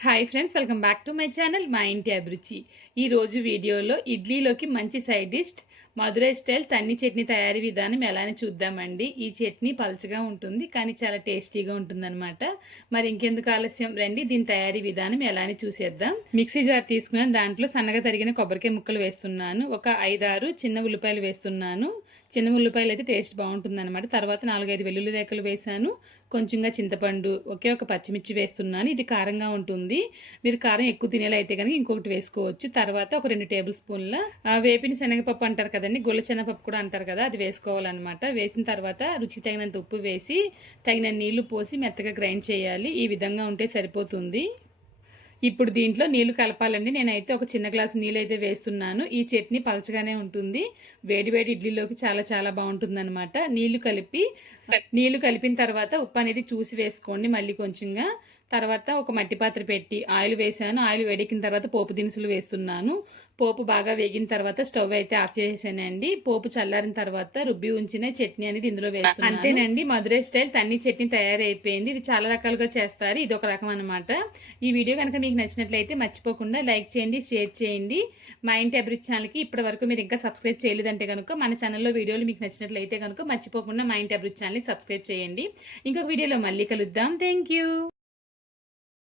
Hi friends welcome back to my channel మా ఇంటి అభిరుచి ఈ రోజు వీడియోలో ఇడ్లీలోకి మంచి సైడ్ డిష్ మధురై స్టైల్ తన్ని చట్నీ తయారీ విధానం ఎలానే చూద్దామండి? ఈ చట్నీ పలచగా ఉంటుంది కానీ చాలా టేస్టీగా ఉంటుందన్నమాట. మరి ఇంకెందుకు ఆలస్యం? రండి దీని తయారీ విధానం ఎలానే చూసేద్దాం. మిక్సీ జార్ తీసుకున్నాను దాంట్లో సన్నగా తరిగిన కొబ్బరికాయ ముక్కలు వేస్తున్నాను. ఒక ఐదారు చిన్న ఉల్లిపాయలు వేస్తున్నాను. చిన్న ఉల్లిపాయలు అయితే టేస్ట్ బాగుంటుంది అనమాట తర్వాత నాలుగైదు వెల్లుల్లి రేఖలు వేసాను కొంచెంగా చింతపండు ఒకే ఒక పచ్చిమిర్చి వేస్తున్నాను. ఇది కారంగా ఉంటుంది. మీరు కారం ఎక్కువ తినేలా అయితే కనుక ఇంకొకటి వేసుకోవచ్చు. తర్వాత ఒక రెండు టేబుల్ స్పూన్ల ఆ, వేపిన శనగపప్పు అంటారు కదండి గొల్ల శనగపప్పు కూడా అంటారు కదా అది వేసుకోవాలన్నమాట. వేసిన తర్వాత రుచికి తగినంత ఉప్పు వేసి తగిన నీళ్ళు పోసి మెత్తగా గ్రైండ్ చేయాలి. ఈ విధంగా ఉంటే సరిపోతుంది. ఇప్పుడు దీంట్లో నీళ్ళు కలపాలండి. నేనైతే ఒక చిన్న గ్లాస్ నీళ్ళు అయితే వేస్తున్నాను. ఈ చట్నీ పలచగానే ఉంటుంది. వేడి వేడి ఇడ్లీలోకి చాలా చాలా బాగుంటుంది అనమాట నీళ్ళు కలిపి నీళ్ళు కలిపిన తర్వాత ఉప్పు అనేది చూసి వేసుకోండి మళ్ళీ కొంచెంగా. తర్వాత ఒక మట్టి పాత్ర పెట్టి ఆయిల్ వేసాను ఆయిల్ వేడెక్కిన తర్వాత పోపు దినుసులు వేస్తున్నాను. పోపు బాగా వేగిన తర్వాత స్టవ్ అయితే ఆఫ్ చేసేసానండి. పోపు చల్లారిన తర్వాత రుబ్బి ఉంచిన చట్నీ అనేది ఇందులో వేస్తున్నాను. అంతేనండి. మధురై స్టైల్ తన్ని చట్నీ తయారైపోయింది. ఇది చాలా రకాలుగా చేస్తారు. ఇది ఒక రకం అనమాట ఈ వీడియో కనుక మీకు నచ్చినట్లయితే మర్చిపోకుండా లైక్ చేయండి షేర్ చేయండి. మా ఇంటి అభిరుచి ఛానల్కి ఇప్పటి వరకు మీరు ఇంకా సబ్స్క్రైబ్ చేయలేదంటే కనుక మన ఛానల్లో వీడియోలు మీకు నచ్చినట్లయితే కనుక మర్చిపోకుండా మా ఇంటి అభిరుచి ఛానల్ని సబ్స్క్రైబ్ చేయండి. ఇంకొక వీడియోలో మళ్ళీ కలుద్దాం. Thank you.